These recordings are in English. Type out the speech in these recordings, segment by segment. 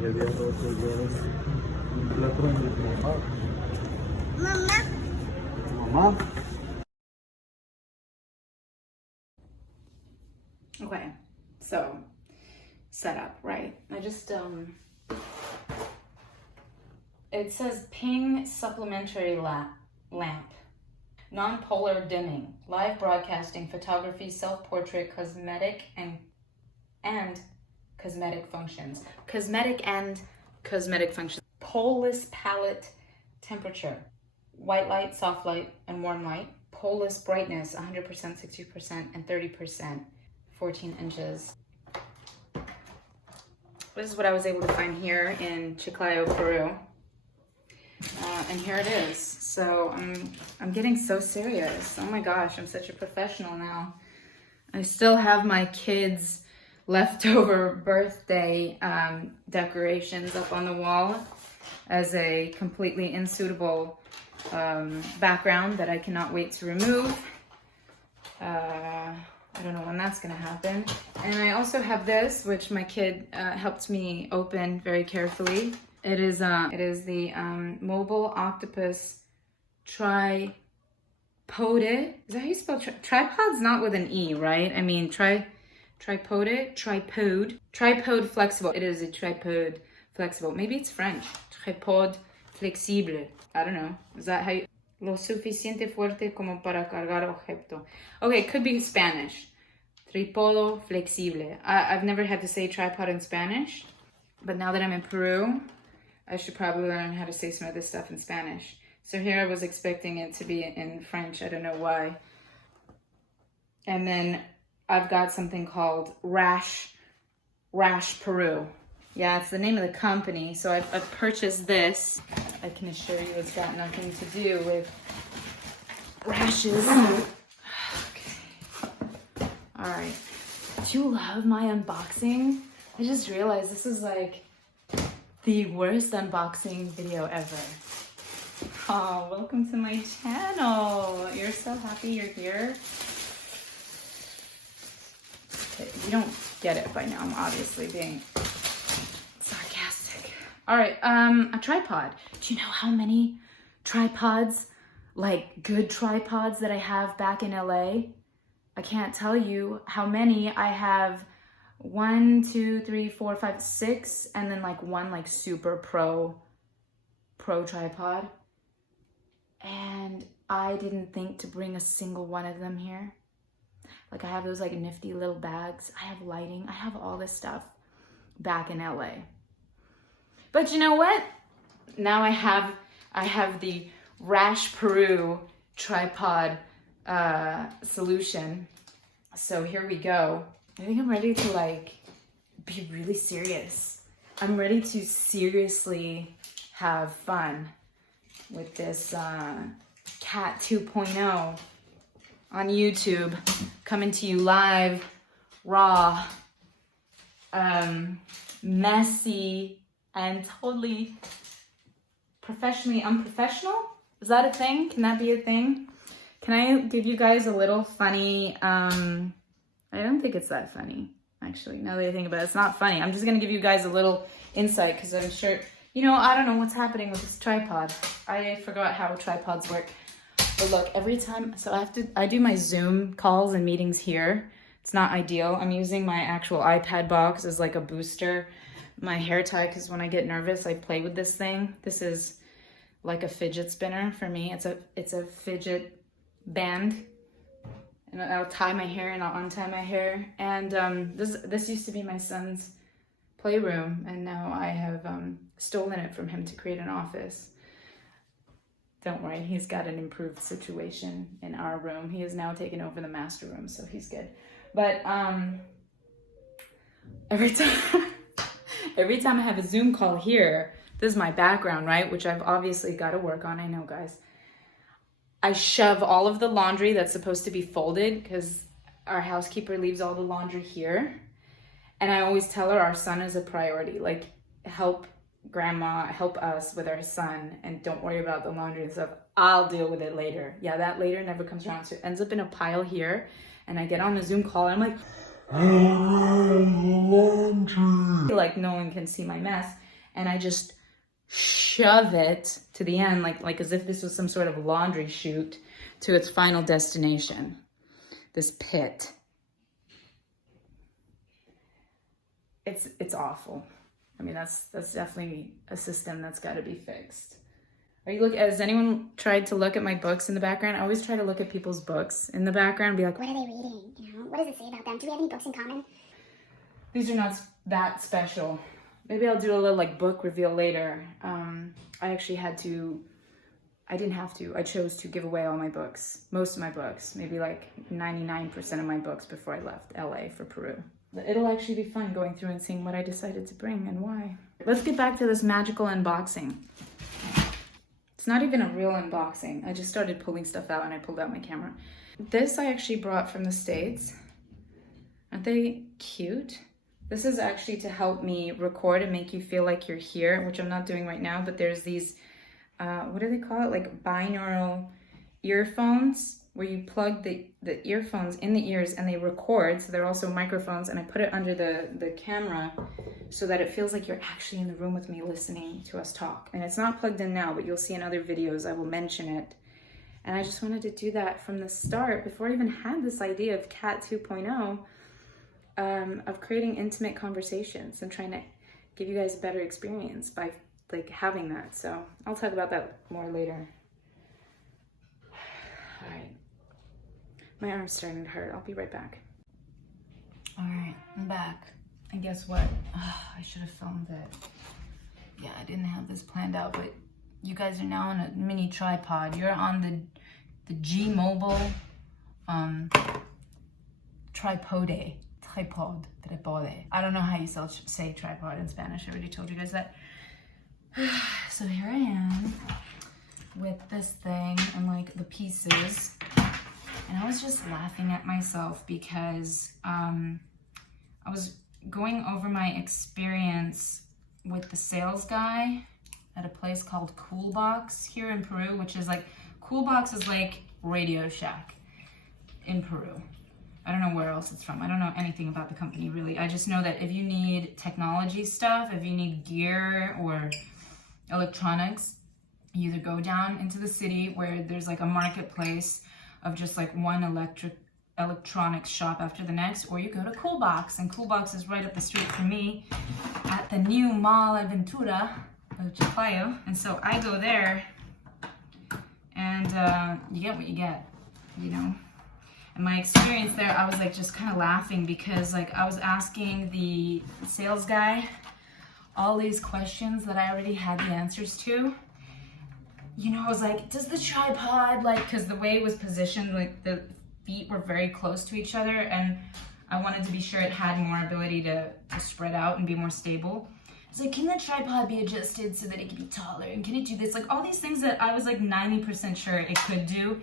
y había roto un plato de mi mamá. Mamá. Mamá. Okay, so setup, right? I just it says ping supplementary lamp, non-polar dimming, live broadcasting, photography, self-portrait, cosmetic and cosmetic functions. Cosmetic and cosmetic functions. Poleless palette temperature. White light, soft light, and warm light. Poleless brightness, 100%, 60%, and 30%. 14 inches. This is what I was able to find here in Chiclayo, Peru. And here it is. So I'm getting so serious. Oh my gosh, I'm such a professional now. I still have my kids' leftover birthday decorations up on the wall as a completely unsuitable background that I cannot wait to remove. I don't know when that's gonna happen. And I also have this, which my kid helped me open very carefully. It is the mobile octopus tripod. Is that how you spell tripod's not with an E, right? I mean tripod flexible. It is a tripod flexible. Maybe it's French. Tripod flexible. I don't know. Is that how you... Lo suficiente fuerte como para cargar objeto. Okay, it could be Spanish. Tripodo flexible. I've never had to say tripod in Spanish, but now that I'm in Peru, I should probably learn how to say some of this stuff in Spanish. So here I was expecting it to be in French. I don't know why. And then I've got something called Rash Peru. Yeah, it's the name of the company. So I've purchased this. I can assure you it's got nothing to do with rashes. Okay. All right. Do you love my unboxing? I just realized this is like the worst unboxing video ever. Oh, welcome to my channel. You're so happy you're here. Okay, you don't get it by now. I'm obviously being sarcastic. All right, a tripod. Do you know how many tripods, like good tripods that I have back in LA? I can't tell you how many. I have 1, 2, 3, 4, 5, 6, and then like one like super pro tripod. And I didn't think to bring a single one of them here. Like I have those like nifty little bags. I have lighting. I have all this stuff back in LA. But you know what? Now I have the Rash Peru tripod solution. So here we go. I think I'm ready to like be really serious. I'm ready to seriously have fun with this Cat 2.0 on YouTube, coming to you live, raw, messy, and totally professionally unprofessional. Is that a thing? Can that be a thing? Can I give you guys a little funny, I don't think it's that funny, actually. Now that I think about it, it's not funny. I'm just gonna give you guys a little insight because I'm sure, you know, I don't know what's happening with this tripod. I forgot how tripods work. But look, every time, so I do my Zoom calls and meetings here. It's not ideal. I'm using my actual iPad box as like a booster. My hair tie, because when I get nervous, I play with this thing. This is like a fidget spinner for me. It's a fidget band. And I'll tie my hair and I'll untie my hair. And this used to be my son's playroom, and now I have stolen it from him to create an office. Don't worry, he's got an improved situation in our room. He has now taken over the master room, so he's good. But every time I have a Zoom call here, this is my background, right? Which I've obviously got to work on. I know, guys. I shove all of the laundry that's supposed to be folded because our housekeeper leaves all the laundry here. And I always tell her our son is a priority. Like, help grandma, help us with our son, and don't worry about the laundry and stuff. I'll deal with it later. Yeah, that later never comes around. So it ends up in a pile here. And I get on a Zoom call and I'm like, laundry. Like no one can see my mess. and I just shove it to the end, like as if this was some sort of laundry chute to its final destination, this pit. It's awful. I mean, that's definitely a system that's got to be fixed. Has anyone tried to look at my books in the background? I always try to look at people's books in the background and be like, What are they reading? You know, what does it say about them? Do we have any books in common? these are not that special. Maybe I'll do a little like book reveal later. I actually I didn't have to. I chose to give away all my books, most of my books, maybe like 99% of my books before I left LA for Peru. It'll actually be fun going through and seeing what I decided to bring and why. Let's get back to this magical unboxing. It's not even a real unboxing. I just started pulling stuff out and I pulled out my camera. This I actually brought from the States. Aren't they cute? This is actually to help me record and make you feel like you're here, which I'm not doing right now, but there's these, what do they call it? Like binaural earphones where you plug the earphones in the ears and they record. So they're also microphones, and I put it under the camera so that it feels like you're actually in the room with me listening to us talk. And it's not plugged in now, but you'll see in other videos, I will mention it. And I just wanted to do that from the start before I even had this idea of Cat 2.0. Of creating intimate conversations and trying to give you guys a better experience by like having that. So I'll talk about that more later. All right, my arm's starting to hurt. I'll be right back. All right, I'm back. And guess what? I should have filmed it. Yeah, I didn't have this planned out, but you guys are now on a mini tripod. You're on the G Mobile tripode. Tripod. I don't know how you say tripod in Spanish. I already told you guys that. So here I am with this thing and like the pieces. And I was just laughing at myself because I was going over my experience with the sales guy at a place called Cool Box here in Peru, which is like, Cool Box is like Radio Shack in Peru. I don't know where else it's from. I don't know anything about the company really. I just know that if you need technology stuff, if you need gear or electronics, you either go down into the city where there's like a marketplace of just like one electronics shop after the next, or you go to Cool Box, and Cool Box is right up the street from me at the new Mall Aventura of Chiclayo. And so I go there and you get what you get, you know? And my experience there, I was like just kind of laughing because like I was asking the sales guy all these questions that I already had the answers to. You know, I was like, does the tripod, like, because the way it was positioned, like the feet were very close to each other, and I wanted to be sure it had more ability to spread out and be more stable. It's like, can the tripod be adjusted so that it can be taller? And can it do this? Like all these things that I was like 90% sure it could do.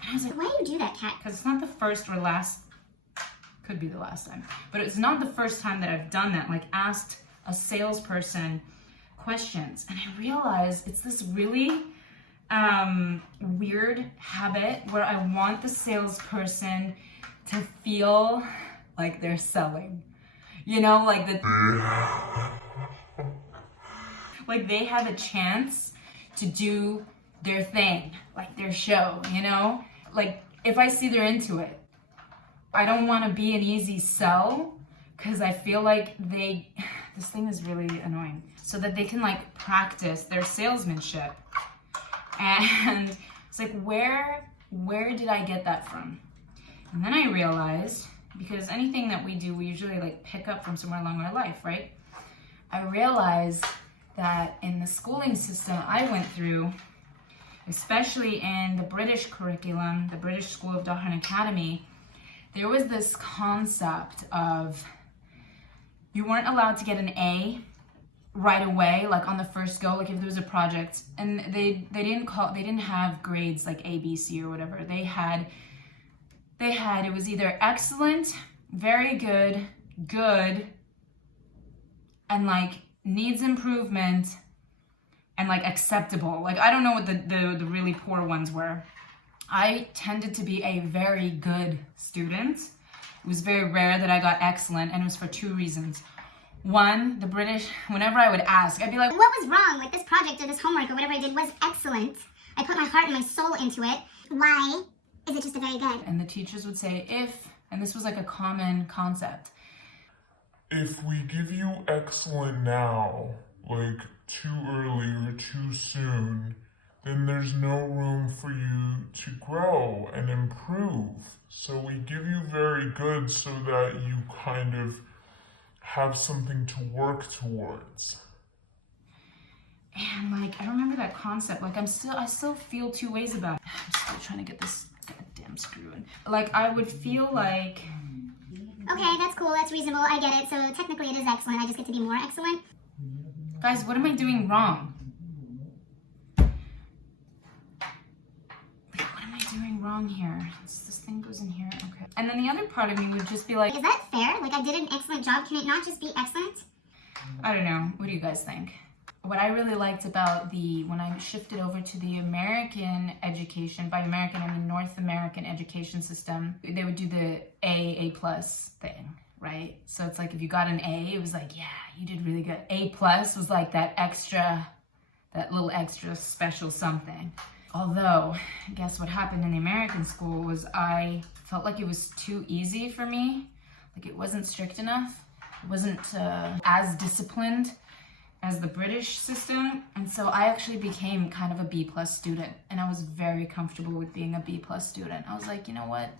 And I was like, Why do you do that, Kat? because it's not the first or last, could be the last time, but it's not the first time that I've done that, like asked a salesperson questions. And I realized it's this really weird habit where I want the salesperson to feel like they're selling, you know, like like they have a chance to do their thing, like their show, you know? Like if I see they're into it, I don't want to be an easy sell because I feel like this thing is really annoying, so that they can like practice their salesmanship. And it's like, where did I get that from? And then I realized, because anything that we do, we usually like pick up from somewhere along our life, right? I realized that in the schooling system I went through, especially in the British curriculum, the British School of Doctrine Academy, there was this concept of you weren't allowed to get an A right away, like on the first go, like if there was a project, and they didn't have grades like A, B, C or whatever. They had it was either excellent, very good, good, and like needs improvement, and like acceptable. Like I don't know what the really poor ones were. I tended to be a very good student. It was very rare that I got excellent, and it was for two reasons. One, the British, whenever I would ask, I'd be like, What was wrong with this project or this homework or whatever I did was excellent. I put my heart and my soul into it. Why is it just a very good? and the teachers would say, if, and this was like a common concept. If we give you excellent now, like too early or too soon, then there's no room for you to grow and improve. So we give you very good so that you kind of have something to work towards. And like, I remember that concept, like I still feel two ways about it. I'm still trying to get this goddamn screw in. Like I would feel like, Okay, that's cool, that's reasonable, I get it. So technically it is excellent, I just get to be more excellent. guys, what am I doing wrong? Like, what am I doing wrong here? This thing goes in here, okay. And then the other part of me would just be like, Is that fair? Like I did an excellent job, can it not just be excellent? I don't know, what do you guys think? What I really liked about when I shifted over to the American education, by American I mean North American education system, they would do the A plus thing, right? So it's like if you got an A, it was like, yeah, you did really good. A plus was like that little extra special something. Although, guess what happened in the American school was I felt like it was too easy for me. Like it wasn't strict enough. It wasn't as disciplined as the British system, and so I actually became kind of a B plus student, and I was very comfortable with being a B plus student. I was like, you know what?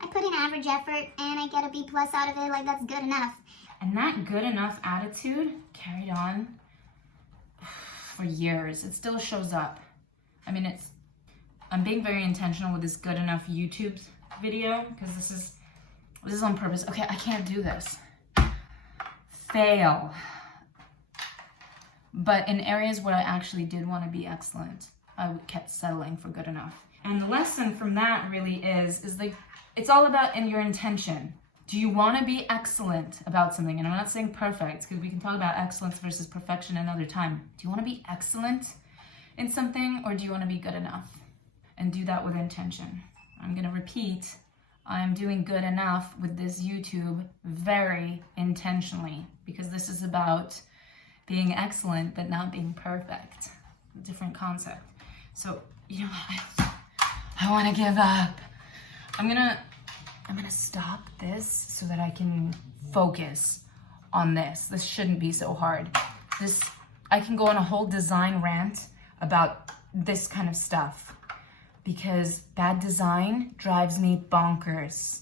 I put in average effort and I get a B plus out of it, like that's good enough. And that good enough attitude carried on for years. It still shows up. I mean, I'm being very intentional with this good enough YouTube video, because this is on purpose. Okay, I can't do this. Fail. But in areas where I actually did want to be excellent, I kept settling for good enough. And the lesson from that really is like, it's all about in your intention. Do you want to be excellent about something? And I'm not saying perfect, because we can talk about excellence versus perfection another time. Do you want to be excellent in something, or do you want to be good enough? And do that with intention. I'm going to repeat, I'm doing good enough with this YouTube very intentionally, because this is about being excellent but not being perfect. A different concept. So, you know what? I want to give up. I'm gonna stop this so that I can focus on this. This shouldn't be so hard. I can go on a whole design rant about this kind of stuff, because bad design drives me bonkers.